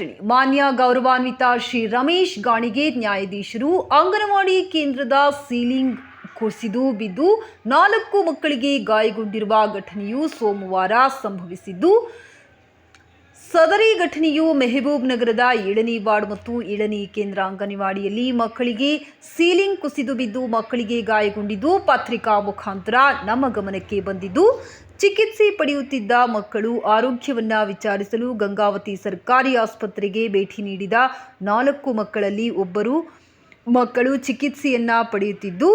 ಘಟನೆ ಮಾನ್ಯ ಗೌರವಾನ್ವಿತ ಶ್ರೀ ರಮೇಶ್ ಗಾಣಿಗೆ ನ್ಯಾಯಾಧೀಶರು ಅಂಗನವಾಡಿ ಕೇಂದ್ರದ ಸೀಲಿಂಗ್ ಕುಸಿದು ಬಿದ್ದು 4 ಮಕ್ಕಳಿಗೆ ಗಾಯಗೊಂಡಿರುವ ಘಟನೆಯು ಸೋಮವಾರ ಸಂಭವಿಸಿದ್ದು, ಸದರಿ ಘಟನೆಯು ಮೆಹಬೂಬ್ ನಗರದ 7ನೇ ವಾರ್ಡ್ ಮತ್ತು 7ನೇ ಕೇಂದ್ರ ಅಂಗನವಾಡಿಯಲ್ಲಿ ಮಕ್ಕಳಿಗೆ ಸೀಲಿಂಗ್ ಕುಸಿದು ಬಿದ್ದು ಮಕ್ಕಳಿಗೆ ಗಾಯಗೊಂಡಿದ್ದು ಪತ್ರಿಕಾ ಮುಖಾಂತರ ನಮ್ಮ ಗಮನಕ್ಕೆ ಬಂದಿದ್ದು, ಚಿಕಿತ್ಸೆ ಪಡೆಯುತ್ತಿದ್ದ ಮಕ್ಕಳು ಆರೋಗ್ಯವನ್ನ ವಿಚಾರಿಸಲು ಗಂಗಾವತಿ ಸರ್ಕಾರಿ ಆಸ್ಪತ್ರೆಗೆ ಭೇಟಿ ನೀಡಿದ 4 ಮಕ್ಕಳಲ್ಲಿ ಒಬ್ಬರು ಮಕ್ಕಳು ಚಿಕಿತ್ಸೆಯನ್ನ ಪಡೆಯುತ್ತಿದ್ದು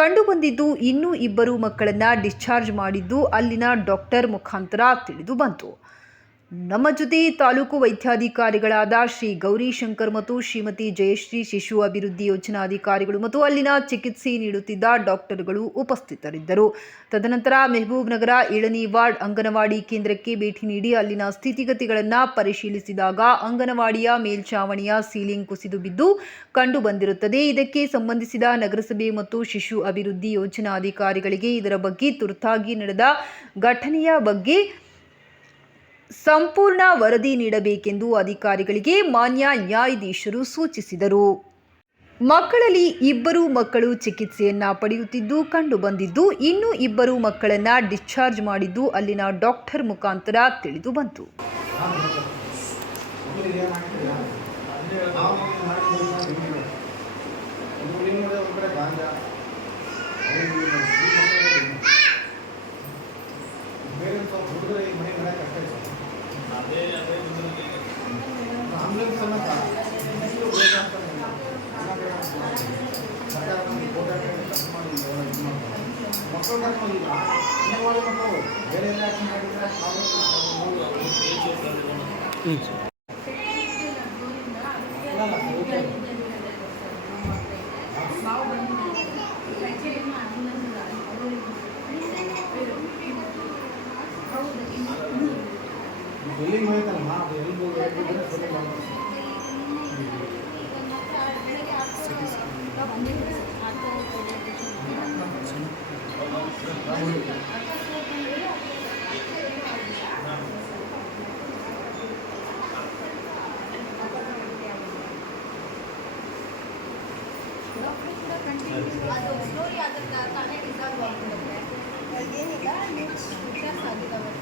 ಕಂಡುಬಂದಿದ್ದು, ಇನ್ನೂ 2 ಮಕ್ಕಳನ್ನ ಡಿಸ್ಚಾರ್ಜ್ ಮಾಡಿದ್ದು ಅಲ್ಲಿನ ಡಾಕ್ಟರ್ ಮುಖಾಂತರ ತಿಳಿದು ಬಂತು. ನಮ್ಮ ಜೊತೆ ತಾಲೂಕು ವೈದ್ಯಾಧಿಕಾರಿಗಳಾದ ಶ್ರೀ ಗೌರಿಶಂಕರ್ ಮತ್ತು ಶ್ರೀಮತಿ ಜಯಶ್ರೀ ಶಿಶು ಅಭಿವೃದ್ಧಿ ಯೋಜನಾಧಿಕಾರಿಗಳು ಮತ್ತು ಅಲ್ಲಿನ ಚಿಕಿತ್ಸೆ ನೀಡುತ್ತಿದ್ದ ಡಾಕ್ಟರ್ಗಳು ಉಪಸ್ಥಿತರಿದ್ದರು. ತದನಂತರ ಮೆಹಬೂಬ್ ನಗರ 7ನೇ ವಾರ್ಡ್ ಅಂಗನವಾಡಿ ಕೇಂದ್ರಕ್ಕೆ ಭೇಟಿ ನೀಡಿ ಅಲ್ಲಿನ ಸ್ಥಿತಿಗತಿಗಳನ್ನು ಪರಿಶೀಲಿಸಿದಾಗ ಅಂಗನವಾಡಿಯ ಮೇಲ್ಛಾವಣಿಯ ಸೀಲಿಂಗ್ ಕುಸಿದು ಬಿದ್ದು ಕಂಡು ಬಂದಿರುತ್ತದೆ. ಇದಕ್ಕೆ ಸಂಬಂಧಿಸಿದ ನಗರಸಭೆ ಮತ್ತು ಶಿಶು ಅಭಿವೃದ್ಧಿ ಯೋಜನಾಧಿಕಾರಿಗಳಿಗೆ ಇದರ ಬಗ್ಗೆ ತುರ್ತಾಗಿ ನಡೆದ ಘಟನೆಯ ಬಗ್ಗೆ ಸಂಪೂರ್ಣ ವರದಿ ನೀಡಬೇಕೆಂದು ಅಧಿಕಾರಿಗಳಿಗೆ ಮಾನ್ಯ ನ್ಯಾಯಾಧೀಶರು ಸೂಚಿಸಿದರು. ಮಕ್ಕಳಲ್ಲಿ 2 ಮಕ್ಕಳು ಚಿಕಿತ್ಸೆಯನ್ನ ಪಡೆಯುತ್ತಿದ್ದು ಕಂಡುಬಂದಿದ್ದು, ಇನ್ನೂ 2 ಮಕ್ಕಳನ್ನ ಡಿಸ್ಚಾರ್ಜ್ ಮಾಡಿದ್ದು ಅಲ್ಲಿನ ಡಾಕ್ಟರ್ ಮುಖಾಂತರ ತಿಳಿದು ಬಂತು. ಅದು ಸ್ಟೋರಿ ಆದ್ರೆ ತಾನೇ ರಿಸಾಲ್ವ್ ಆಗ್ಬಿಡುತ್ತೆ. ಏನಿಲ್ಲ ಡಿಸ್ಚಾರ್ಜ್ ಆಗಿದ್ದಾವೆ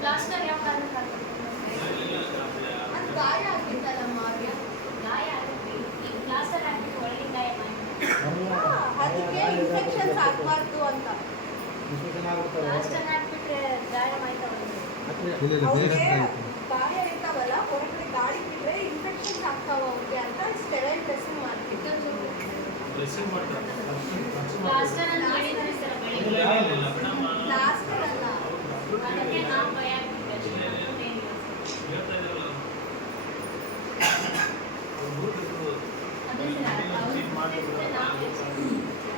ಪ್ಲಾಸ್ಟರ್ ಯಾವ ಕಾರಣಕ್ಕೆ ಅದು ಗಾಯ ಆಗಿತ್ತಲ್ಲಮ್ಮ, ಗಾಯ ಆಗುತ್ತೆ. ಈಗ ಪ್ಲಾಸ್ಟರ್ ಹಾಕ್ಬಿಟ್ಟು ಒಳಗೆ ಗಾಯ ಮಾಡಿ ಅದಕ್ಕೆ ಇನ್ಫೆಕ್ಷನ್ಸ್ ಆಗಬಾರ್ದು ಅಂತ ಪ್ಲಾಸ್ಟರ್ ಹಾಕ್ಬಿಟ್ರೆ ಗಾಯ ಮಾಡ್ತಾವೆ. ಗಾಯ ಇರ್ತಾವಲ್ಲ ಹೊರಗಡೆ ಗಾಳಿ ಬಿಟ್ಟರೆ ಇನ್ಫೆಕ್ಷನ್ಸ್ ಆಗ್ತಾವ ಅವ್ರಿಗೆ ಅಂತ ಸ್ಟೆರೈಲ್ ಡ್ರೆಸ್ಸಿಂಗ್ ಮಾಡ್ತಿದ್ದು. ಪ್ಲಾಸ್ಟರ್ ಅಲ್ಲ ಅದಕ್ಕೆ ನಾವು ಭಯ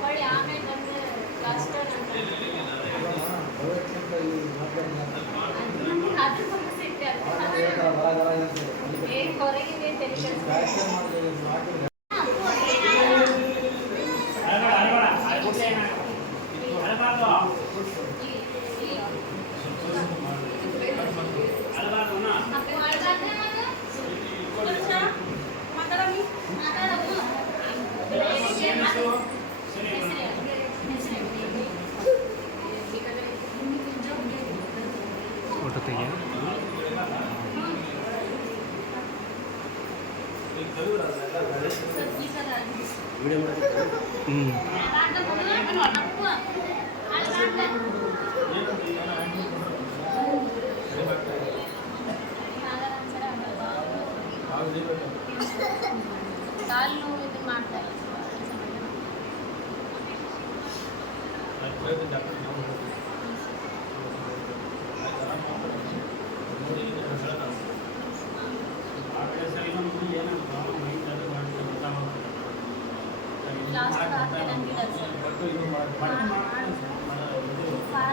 ಹೊಳ್ಳಿ ಆಮೇಲೆ ಬಂದು ಪ್ಲಾಸ್ಟರ್ ಅಂತ ಅದ್ರ ಸಮಸ್ಯೆ ಇತ್ತು. ಹೊರಗಿದೆ ತೆರಿಗೆ ಫೋಟೋ ತೆಗಿಯ ಕಾಲು ನೋವು ಇದು ಮಾಡ್ತಾರೆ. ಪ್ಲಾಸ್ಟರ್ ಹಾಕಿ ನಂಗಿಲ್ಲ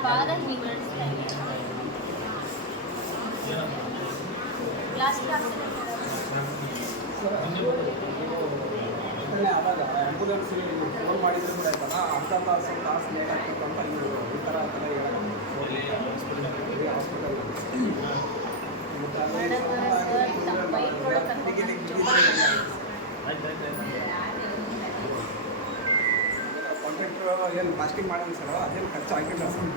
ವಾರದಲ್ಲಿ ನೀವು ನಡೆಸ್ತಾ ಪ್ಲಾಸ್ಟರ್ ಹಾಕ್ತಾರೆ. ಘಟನೆ ಆದಾಗ ಆ್ಯಂಬುಲೆನ್ಸ್ ಫೋನ್ ಮಾಡಿದ್ರು ಕೂಡ ಆಯ್ತಲ್ಲ ಅರ್ಧ ತಾಸು ಲೇಟ್ ಆಗ್ತದೆ ಅಂತ ಇವರು ಈ ಥರ ಹೇಳೋದು ಹಾಸ್ಪಿಟಲ್ ಕಾಂಟ್ರಾಕ್ಟ್ರ್ ಏನು ಪ್ಲಾಸ್ಟಿಕ್ ಮಾಡಿದ್ರು ಸರ್ ಅದೇನು ಖರ್ಚು ಆಗಿಲ್ಲ ಸರ್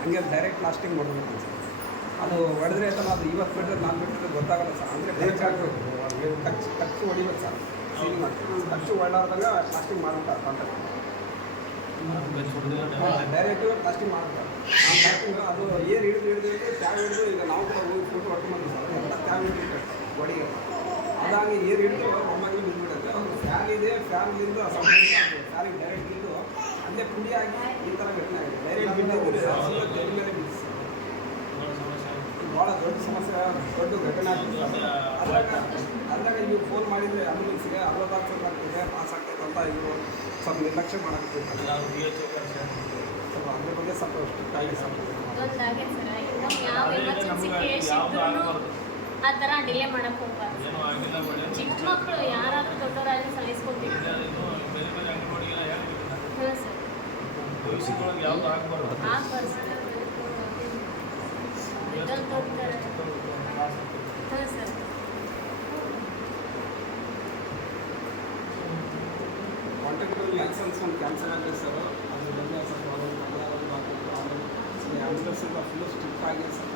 ಹಂಗೆ ಡೈರೆಕ್ಟ್ ಪ್ಲಾಸ್ಟಿಕ್ ಮಾಡ್ಬೇಕು ಸರ್ ಅದು ಹೊಡೆದ್ರೆ ಆಯ್ತಲ್ಲ ಅದು ಇವತ್ತು ಬಿಟ್ಟರೆ ನಾನು ಬಿಟ್ಟರೆ ಗೊತ್ತಾಗಲ್ಲ ಸರ್ ಅಂದರೆ ಖರ್ಚು ಹೊಡಿಬೇಕು ಸರ್ ಸೀಲ್ ಮಾಡ್ತೀವಿ ಖರ್ಚು ಹೊಳ್ಳಾರ್ದಾಗ ಪ್ಲಾಸ್ಟಿಕ್ ಮಾಡ್ತಾರೆ ಕಾಂಟ್ರಾಕ್ಟ್ ಡೈರೆಕ್ಟ್ ಪ್ಲಾಸ್ಟಿಕ್ ಮಾಡ್ತಾರೆ ಆ ಪ್ಲಾಸ್ಟಿಕ್ ಅದು ಏನು ಹಿಡಿದು ಟ್ಯಾಬ್ ಹಿಡಿದು ಈಗ ನಾವು ಕೂಡ ಹೋಗಿ ಫೋಟೋ ಹೊಡ್ಕೊಂಡು ಸರ್ ಎಲ್ಲ ಟ್ಯಾಬ್ ಹಿಡಿದು ಗೋಡೆಗೆ ಅದಾಗಿ ಏನು ಹಿಡಿದು ಒಮ್ಮಾಗಲೂ ಬಿದ್ದುಬಿಡುತ್ತೆ ಅದು ಫ್ಯಾನ್ ಇದೆ ಫ್ಯಾನ್ಲಿಂದ ಫ್ಯಾನಿಗೆ ಡೈರೆಕ್ಟ್ ಬಿದ್ದು ಅಲ್ಲೇ ಪುಡಿಯಾಗಿ ಈ ಥರ ಘಟನೆ ಆಗಿದೆ ಡೈರೆಕ್ಟ್ ಬಿದ್ದು ತೆಗೆ ಮೇಲೆ ಬಿದ್ದು ಸರ್ ಭಾಳ ದೊಡ್ಡ ಸಮಸ್ಯೆ ದೊಡ್ಡ ಘಟನೆ ಆಗ್ತದೆ ಅದ್ರಾಗ ನೀವು ಫೋನ್ ಮಾಡಿದರೆ ಆಂಬುಲೆನ್ಸ್ಗೆ 60 ಲಕ್ಷ ಆಗ್ತದೆ ಪಾಸ್ ಆಗ್ತೈತೆ ಅಂತ ಇವರು ಸ್ವಲ್ಪ ನಿರ್ಲಕ್ಷ್ಯ ಮಾಡಾಕ್ತೈತೆ ಸ್ವಲ್ಪ ಅದ್ರ ಬಗ್ಗೆ ಸ್ವಲ್ಪ ಸ್ಟ್ರಿಕ್ಟ್ ಆಗಿ ಸ್ವಲ್ಪ ಗೊತ್ತಾಗೈತೆ ಸರ್ ಇನ್ನೂ ಯಾವ ಎಮರ್ಜೆನ್ಸಿ ಕೇಸ್ ಇದ್ರೂ ಆ ಥರ ಡಿಲೇ ಮಾಡಕ್ಕೆ ಹೋಗ್ಬಾರ್ದು ಚಿಕ್ಕ ಮಕ್ಕಳು ಯಾರಾದರೂ ದೊಡ್ಡವರಾಗಿ ಸಹಿಸ್ಕೊತೀವಿ ಹಾಂ ಸರ್ ಆಗ್ಬಾರ್ದು ಸರ್ ರಿಟರ್ನ್ ಕೊಡ್ತಾರೆ ಹಾಂ ಸರ್ ಕಾಂಟ್ರಾಕ್ಟರ್ ಲೈಸೆನ್ಸ್ ಒಂದು ಕ್ಯಾನ್ಸಲ್ ಆಗಿದೆ ಸರ್ ಅದ್ರ ಬಗ್ಗೆ ಸ್ವಲ್ಪ ಆಮೇಲೆ ಆಂಬುಲೆನ್ಸ್ ಫುಲ್ಲು ಸ್ಟ್ರಿಕ್ಟ್ ಆಗಿದೆ ಸರ್